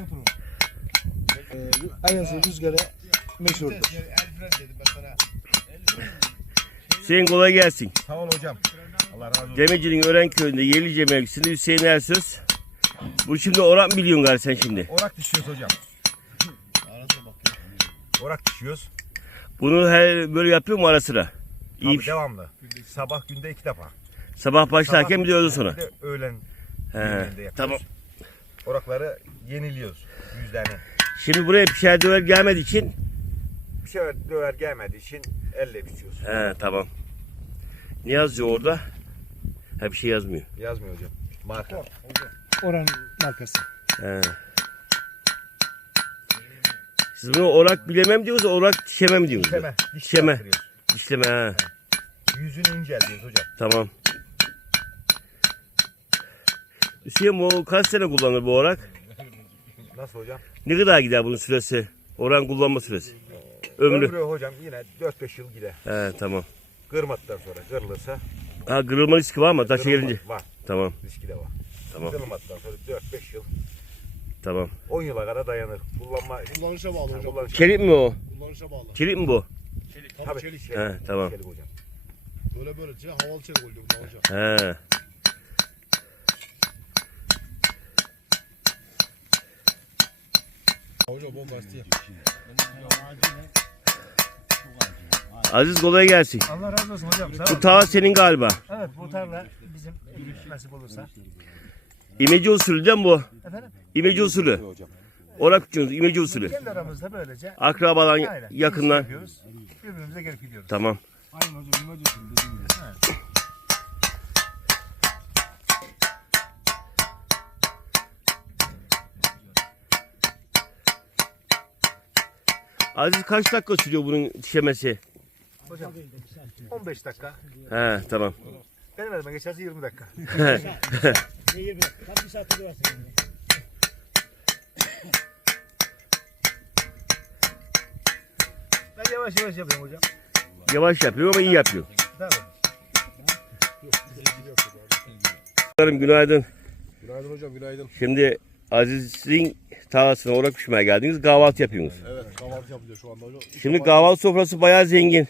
motoru. Ee, Ayazı rüzgara meşhurdur. Hüseyin kolay gelsin. Sağ ol hocam. Allah razı olsun. Cemeci'nin Ören köyünde Yelice mevkisinde Hüseyin Ersöz. Bu şimdi oran mı biliyorsun galiba sen şimdi? Orak düşüyoruz hocam. Orak düşüyoruz. Bunu her böyle yapıyor mu ara sıra? İyi. Tabii devamlı. Sabah günde iki defa. Sabah başlarken bir de öğleden sonra. Bir de öğlen He, tamam. Orakları yeniliyoruz. Yüzlerini. Şimdi buraya pişer döver gelmediği için. Bir şey döver gelmediği için elle biçiyoruz. He, tamam. Ne yazıyor orada? Ha bir şey yazmıyor. Yazmıyor hocam. Marka. Oran markası. He. Siz bunu orak bilemem diyorsunuz, orak dişemem diyorsunuz. Dişleme. Dişleme. yaptırıyoruz. Dişleme ha. Yüzünü inceltiyoruz hocam. Tamam. Hüseyin bu kaç sene kullanır bu orak? Nasıl hocam? Ne kadar gider bunun süresi? Oran kullanma süresi. Ömrü. Ömrü hocam yine 4-5 yıl gider. He tamam. Kırmadıktan sonra kırılırsa Ha kırılma riski var mı? Taş kırılma gelince. var. Tamam Riski de var. tamam Kırılmadıktan sonra 4-5 yıl tamam. 10 yıla kadar dayanır. Kullanma Kullanışa bağlı hocam. kullanış. Çelik mi o? Kullanışa bağlı. Çelik mi bu? Tabii, Tabii çelik. çelik. He tamam. Çelik hocam. Böyle böyle çelik, havalı çelik oluyor hocam. He. Aziz kolay gelsin. Allah razı olsun hocam. Sağ Bu tava senin galiba. Evet bu tarla bizim nasip olursa. İmece usulü değil mi bu? Efendim? İmece usulü. Orak uçuyorsunuz imece usulü. Kendi aramızda böylece Akrabalar aynen. yakından. yapıyoruz. Birbirimize gelip gidiyoruz. Tamam. Aynen hocam. İmaj usulü dediğim gibi. Aziz kaç dakika sürüyor bunun dişemesi? Hocam 15 dakika. He tamam. Benim elime geçerse 20 dakika. Ben yavaş yavaş yapıyorum hocam. Yavaş yapıyor ama iyi yapıyor. Canlarım günaydın. Günaydın hocam günaydın. Şimdi Aziz'in tavasına orak pişmeye geldiniz. Kahvaltı yapıyorsunuz. Evet kahvaltı yapılıyor şu anda hocam. Şimdi kahvaltı sofrası bayağı zengin.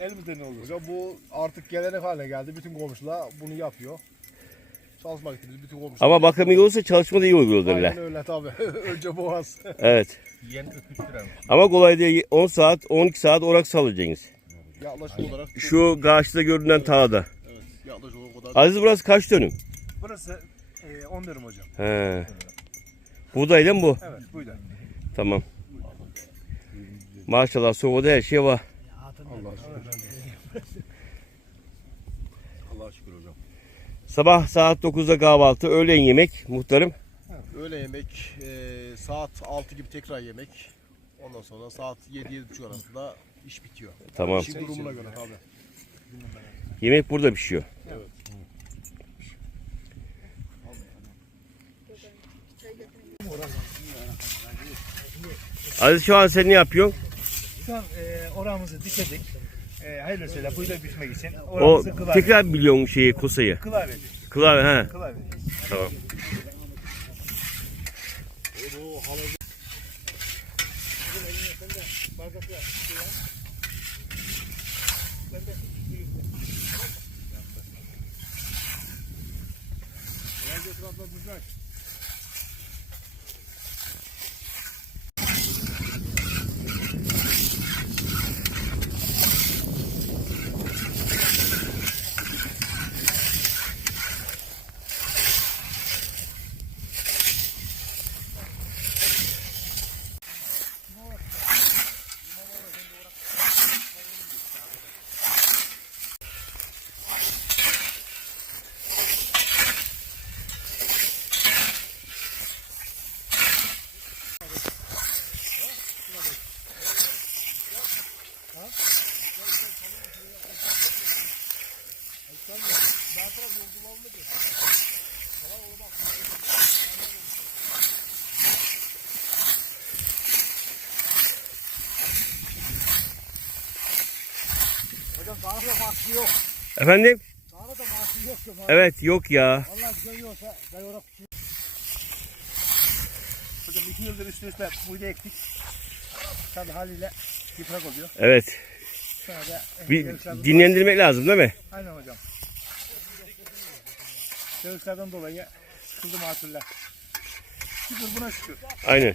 Elimizde ne olur? Hocam bu artık gelenek haline geldi. Bütün komşular bunu yapıyor. Çalışmak istediğimiz bütün komşular. Ama bakım iyi olursa çalışma da iyi oluyor Aynen öyle tabii. Önce boğaz. Evet. Yiyen öpüştüren. Ama kolay değil. 10 saat, 12 saat orak salacaksınız. yaklaşık olarak. Şu karşıda görünen tağda. Evet yaklaşık o kadar. Aziz burası kaç dönüm? Burası e, 10 dönüm hocam. He. Buğdayla mı bu? Evet buydu. Tamam. Maşallah sobada her şey var. Allah'a şükür. Allah'a şükür hocam. Sabah saat 9'da kahvaltı, öğlen yemek muhtarım. Öğle yemek, e, saat 6 gibi tekrar yemek. Ondan sonra saat 7-7.30 arasında iş bitiyor. Tamam. İşin durumuna göre tabii. Yemek burada pişiyor. Evet. Aziz şu an sen ne yapıyorsun? Şu an e, oramızı dikedik. E, hayırlısıyla buyda bitmek için O oramızı kılar. tekrar biliyorsun şeyi kusayı. Kılar ediyoruz. Kılar he. Ediyoruz. Tamam. Hocam daha da mahsi yok. Efendim? Daha da mahsi yok. yok. Evet yok ya. Allah güzel yoksa ben orada iki yıldır üst üste buğday ektik. Tabii haliyle yıprak oluyor. Evet. Bir dinlendirmek lazım değil mi? Aynen hocam. Yağışlardan dolayı sıkıldım hatırla. Şükür buna şükür. Aynen.